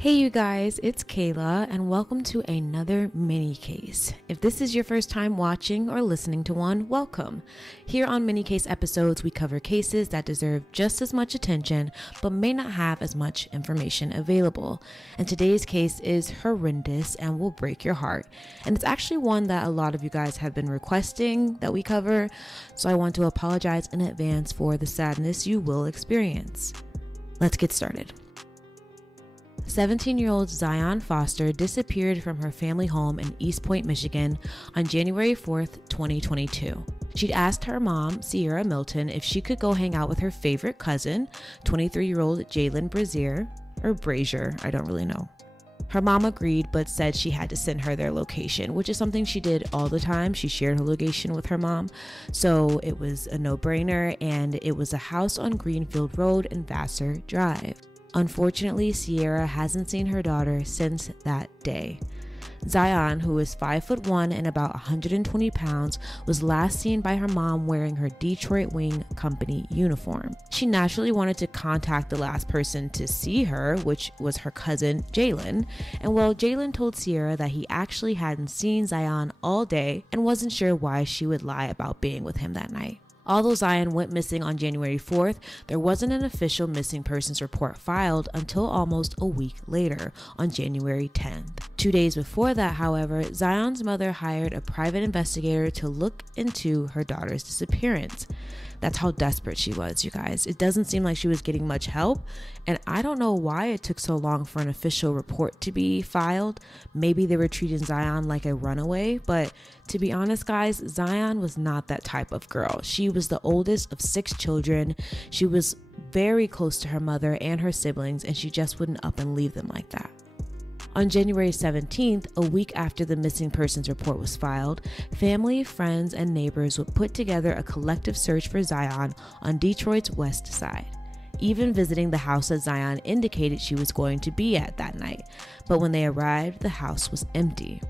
Hey you guys, it's Kayla and welcome to another mini case. If this is your first time watching or listening to one, welcome. Here on mini case episodes, we cover cases that deserve just as much attention but may not have as much information available. And today's case is horrendous and will break your heart. And it's actually one that a lot of you guys have been requesting that we cover, so I want to apologize in advance for the sadness you will experience. Let's get started. 17-year-old Zion Foster disappeared from her family home in East Point, Michigan on January 4th, 2022. She'd asked her mom, Sierra Milton, if she could go hang out with her favorite cousin, 23-year-old Jalen Brazier, I don't really know. Her mom agreed, but said she had to send her their location, which is something she did all the time. She shared her location with her mom, so it was a no-brainer, and it was a house on Greenfield Road and Vassar Drive. Unfortunately, Sierra hasn't seen her daughter since that day. Zion, who is 5'1" and about 120 pounds, was last seen by her mom wearing her Detroit Wing Company uniform. She naturally wanted to contact the last person to see her, which was her cousin, Jalen. And well, Jalen told Sierra that he actually hadn't seen Zion all day and wasn't sure why she would lie about being with him that night. Although Zion went missing on January 4th, there wasn't an official missing persons report filed until almost a week later, on January 10th. 2 days before that, however, Zion's mother hired a private investigator to look into her daughter's disappearance. That's how desperate she was, you guys. It doesn't seem like she was getting much help, and I don't know why it took so long for an official report to be filed. Maybe they were treating Zion like a runaway, but to be honest, guys, Zion was not that type of girl. She was the oldest of 6 children. She was very close to her mother and her siblings, and she just wouldn't up and leave them like that. On January 17th, a week after the missing persons report was filed, family, friends, and neighbors would put together a collective search for Zion on Detroit's west side, even visiting the house that Zion indicated she was going to be at that night. But when they arrived, the house was empty.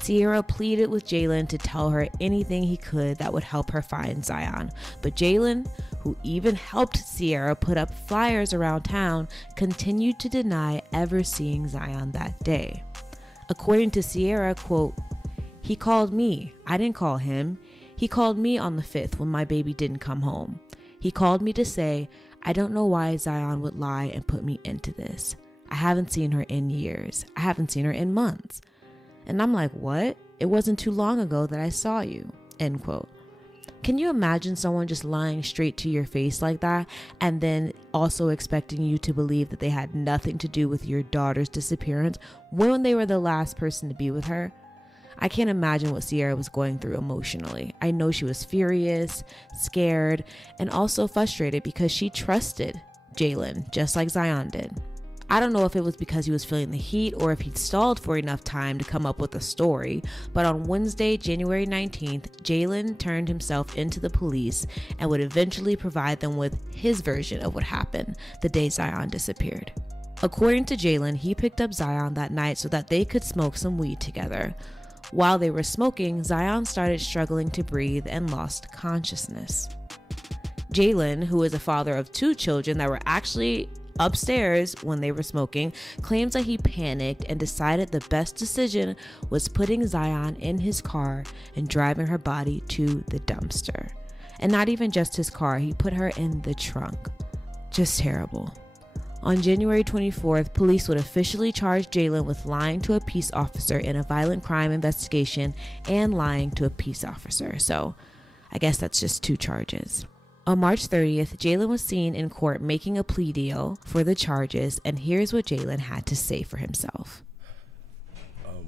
Sierra pleaded with Jalen to tell her anything he could that would help her find Zion, but Jalen, who even helped Sierra put up flyers around town, continued to deny ever seeing Zion that day. According to Sierra, quote, "He called me. I didn't call him. He called me on the 5th when my baby didn't come home. He called me to say, I don't know why Zion would lie and put me into this. I haven't seen her in years. I haven't seen her in months." And I'm like, what? It wasn't too long ago that I saw you, end quote. Can you imagine someone just lying straight to your face like that and then also expecting you to believe that they had nothing to do with your daughter's disappearance when they were the last person to be with her? I can't imagine what Sierra was going through emotionally. I know she was furious, scared, and also frustrated because she trusted Jalen just like Zion did. I don't know if it was because he was feeling the heat or if he'd stalled for enough time to come up with a story, but on Wednesday, January 19th, Jalen turned himself into the police and would eventually provide them with his version of what happened the day Zion disappeared. According to Jalen, he picked up Zion that night so that they could smoke some weed together. While they were smoking, Zion started struggling to breathe and lost consciousness. Jalen, who is a father of 2 children that were actually upstairs when they were smoking, claims that he panicked and decided the best decision was putting Zion in his car and driving her body to the dumpster. And not even just his car, he put her in the trunk. Just terrible. On January 24th, police would officially charge Jalen with lying to a peace officer in a violent crime investigation and lying to a peace officer. So I guess that's just 2 charges. On March 30th, Jalen was seen in court making a plea deal for the charges, and here's what Jalen had to say for himself.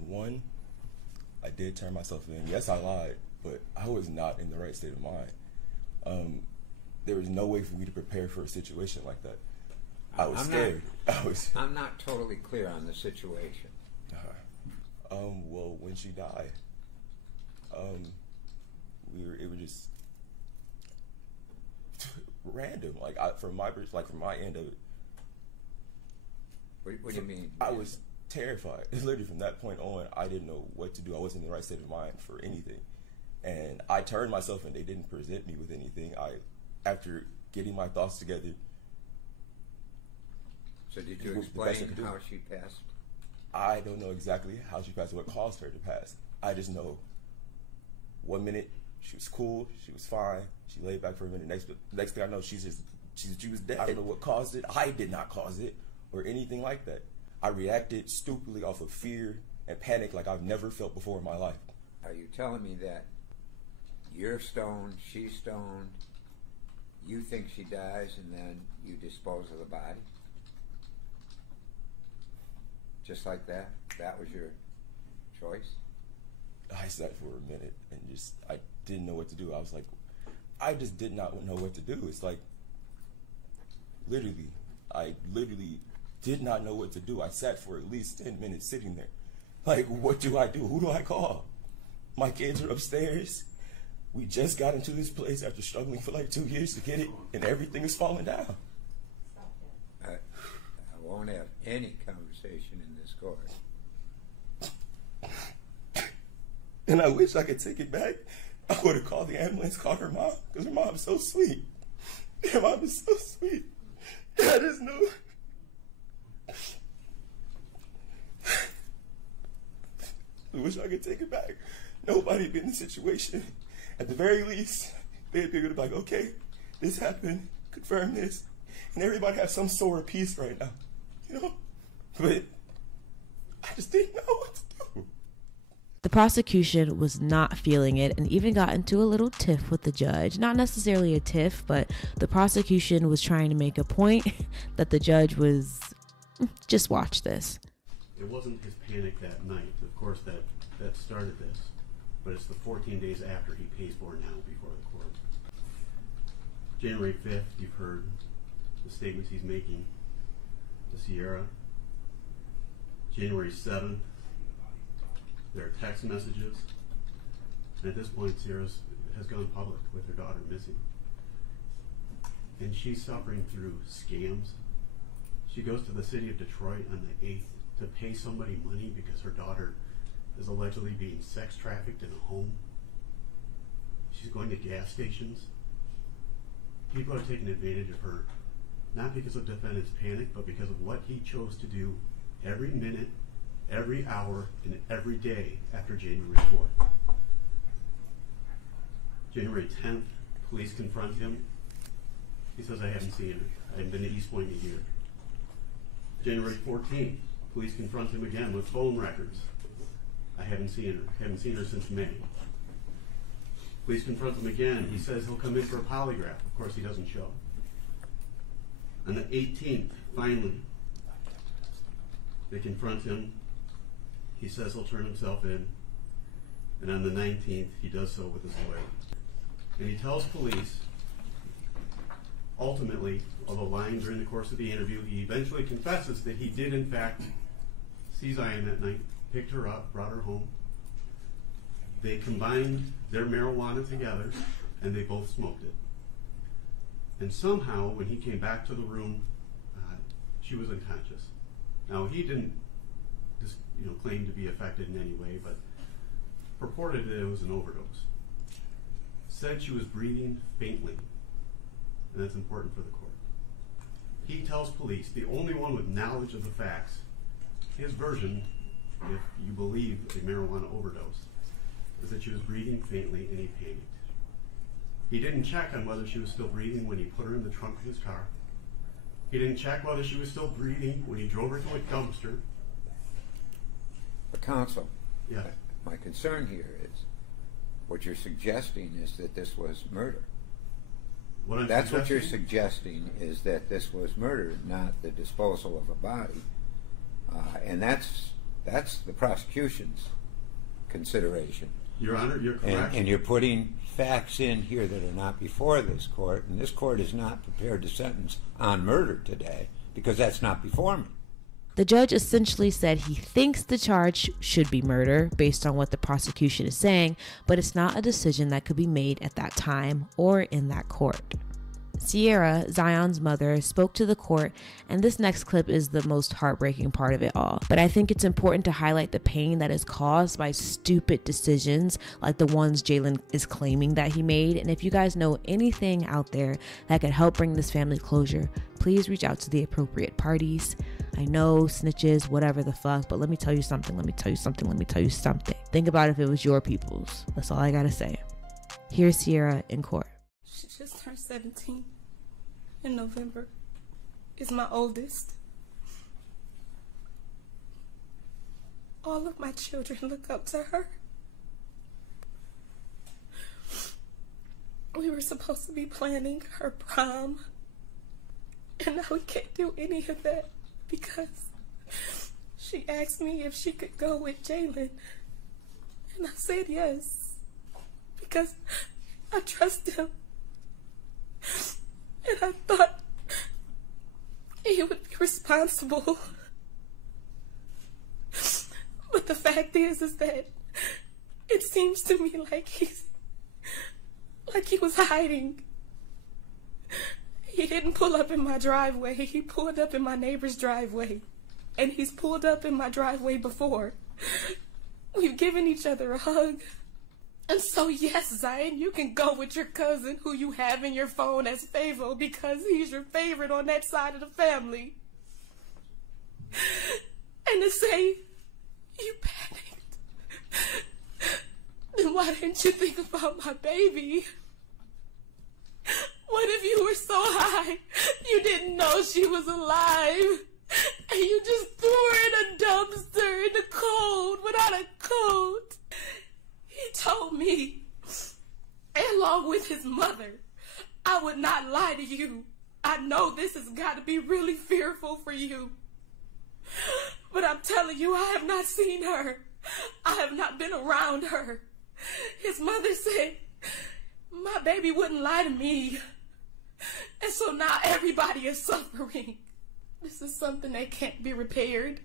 One, I did turn myself in. Yes, I lied, but I was not in the right state of mind. There was no way for me to prepare for a situation like that. I was scared. I'm not totally clear on the situation. Well, when she died, it was just random. From my end of it. What do you mean? I was terrified. Literally from that point on, I didn't know what to do. I wasn't in the right state of mind for anything. And I turned myself in. They didn't present me with anything. After getting my thoughts together. So did you explain how she passed? I don't know exactly how she passed, what caused her to pass. I just know 1 minute she was cool, she was fine, she laid back for a minute. Next thing I know, she was dead. I don't know what caused it. I did not cause it or anything like that. I reacted stupidly off of fear and panic like I've never felt before in my life. Are you telling me that you're stoned, she's stoned, you think she dies, and then you dispose of the body? Just like that? That was your choice? I sat for a minute and I didn't know what to do. I was like, I just did not know what to do. It's like, I literally did not know what to do. I sat for at least 10 minutes sitting there. Like, what do I do? Who do I call? My kids are upstairs. We just got into this place after struggling for like 2 years to get it, and everything is falling down. I won't have any conversation in this court. And I wish I could take it back. I would have called the ambulance, called her mom, because her mom is so sweet. Her mom is so sweet. And I just knew. I wish I could take it back. Nobody been in the situation. At the very least, they'd be able to be like, okay, this happened, confirm this, and everybody has some sort of peace right now, you know? But I just didn't know what to do. The prosecution was not feeling it and even got into a little tiff with the judge. Not necessarily a tiff, but the prosecution was trying to make a point that the judge was, just watch this. It wasn't his panic that night, of course, that started this, but it's the 14 days after he pays for it now before the court. January 5th, you've heard the statements he's making to Sierra. January 7th, there are text messages. And at this point, Sierra has gone public with her daughter missing. And she's suffering through scams. She goes to the city of Detroit on the 8th to pay somebody money because her daughter is allegedly being sex trafficked in a home. She's going to gas stations. People are taking advantage of her, not because of defendant's panic, but because of what he chose to do every minute, every hour, and every day after January 4th. January 10th, police confront him. He says, I haven't seen her. I haven't been to East Point in a year. January 14th, police confront him again with phone records. I haven't seen her. Haven't seen her since May. Police confront him again. He says he'll come in for a polygraph. Of course, he doesn't show. On the 18th, finally, they confront him. He says he'll turn himself in. And on the 19th, he does so with his lawyer. And he tells police, ultimately, although lying during the course of the interview, he eventually confesses that he did, in fact, see Zion that night, picked her up, brought her home. They combined their marijuana together, and they both smoked it. And somehow, when he came back to the room, she was unconscious. Now, he didn't just, claim to be affected in any way, but purported that it was an overdose. Said she was breathing faintly, and that's important for the court. He tells police, the only one with knowledge of the facts, his version, if you believe a marijuana overdose, is that she was breathing faintly and he panicked. He didn't check on whether she was still breathing when he put her in the trunk of his car. He didn't check whether she was still breathing when he drove her to a dumpster. But counsel, yeah. My concern here is what you're suggesting is that this was murder. That's what you're suggesting is that this was murder, not the disposal of a body. And that's the prosecution's consideration. Your Honor, you're correct. And you're putting facts in here that are not before this court, and this court is not prepared to sentence on murder today because that's not before me. The judge essentially said he thinks the charge should be murder based on what the prosecution is saying, but it's not a decision that could be made at that time or in that court. Sierra, Zion's mother, spoke to the court, and this next clip is the most heartbreaking part of it all. But I think it's important to highlight the pain that is caused by stupid decisions like the ones Jalen is claiming that he made. And if you guys know anything out there that could help bring this family closure, please reach out to the appropriate parties. I know, snitches, whatever the fuck, but let me tell you something. Think about if it was your people's. That's all I gotta say. Here's Sierra in court. She just turned 17 in November. Is my oldest. All of my children look up to her. We were supposed to be planning her prom, and now we can't do any of that because she asked me if she could go with Jalen, and I said yes because I trust him, and I thought he would be responsible. But the fact is that it seems to me like he was hiding. He didn't pull up in my driveway. He pulled up in my neighbor's driveway. And he's pulled up in my driveway before. We've given each other a hug. And so yes, Zion, you can go with your cousin who you have in your phone as Favo because he's your favorite on that side of the family. And to say you panicked, then why didn't you think about my baby? What if you were so high you didn't know she was alive and you just threw her in a dumpster in the cold without a coat? He told me, along with his mother, I would not lie to you. I know this has got to be really fearful for you. But I'm telling you, I have not seen her. I have not been around her. His mother said, my baby wouldn't lie to me. And so now everybody is suffering. This is something that can't be repaired.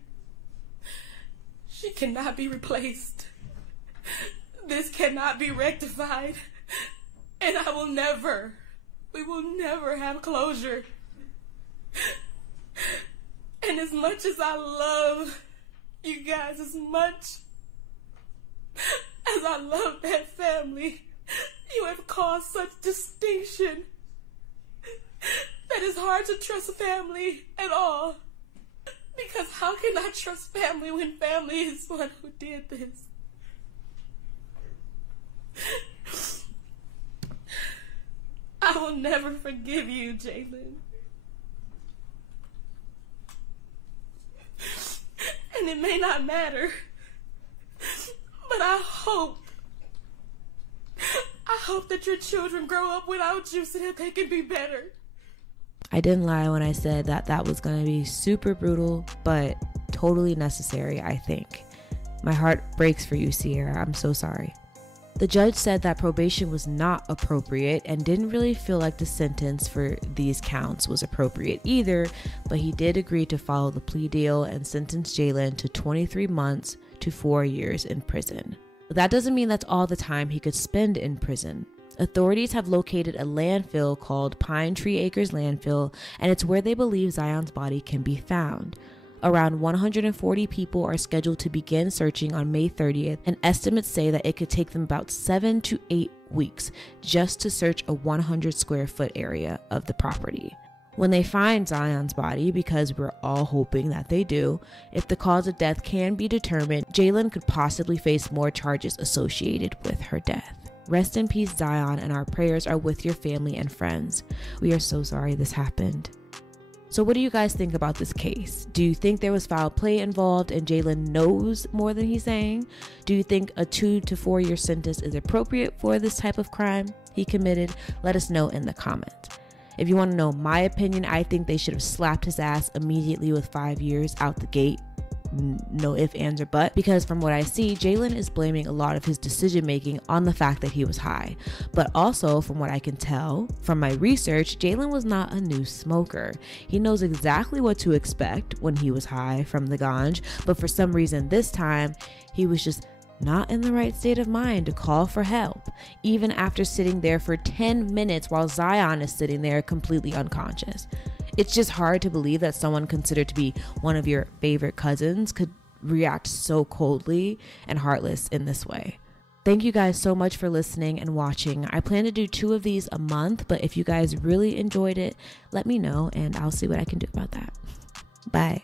She cannot be replaced. This cannot be rectified. And we will never have closure. And as much as I love you guys, as much as I love that family, you have caused such distinction that it's hard to trust family at all. Because how can I trust family when family is one who did this? I will never forgive you, Jalen. And it may not matter, but I hope that your children grow up without you so that they can be better. I didn't lie when I said that was going to be super brutal, but totally necessary, I think. My heart breaks for you, Sierra. I'm so sorry. The judge said that probation was not appropriate and didn't really feel like the sentence for these counts was appropriate either, but he did agree to follow the plea deal and sentence Jalen to 23 months to 4 years in prison. But that doesn't mean that's all the time he could spend in prison. Authorities have located a landfill called Pine Tree Acres Landfill, and it's where they believe Zion's body can be found. Around 140 people are scheduled to begin searching on May 30th, and estimates say that it could take them about 7 to 8 weeks just to search a 100 square foot area of the property. When they find Zion's body, because we're all hoping that they do, if the cause of death can be determined, Jalen could possibly face more charges associated with her death. Rest in peace, Zion, and our prayers are with your family and friends. We are so sorry this happened. So what do you guys think about this case? Do you think there was foul play involved and Jalen knows more than he's saying? Do you think a 2 to 4 year sentence is appropriate for this type of crime he committed? Let us know in the comments. If you want to know my opinion, I think they should have slapped his ass immediately with 5 years out the gate. No ifs, ands, or buts, because from what I see, Jalen is blaming a lot of his decision making on the fact that he was high. But also, from what I can tell from my research, Jalen was not a new smoker. He knows exactly what to expect when he was high from the ganj, but for some reason this time, he was just not in the right state of mind to call for help, even after sitting there for 10 minutes while Zion is sitting there completely unconscious. It's just hard to believe that someone considered to be one of your favorite cousins could react so coldly and heartless in this way. Thank you guys so much for listening and watching. I plan to do 2 of these a month, but if you guys really enjoyed it, let me know and I'll see what I can do about that. Bye.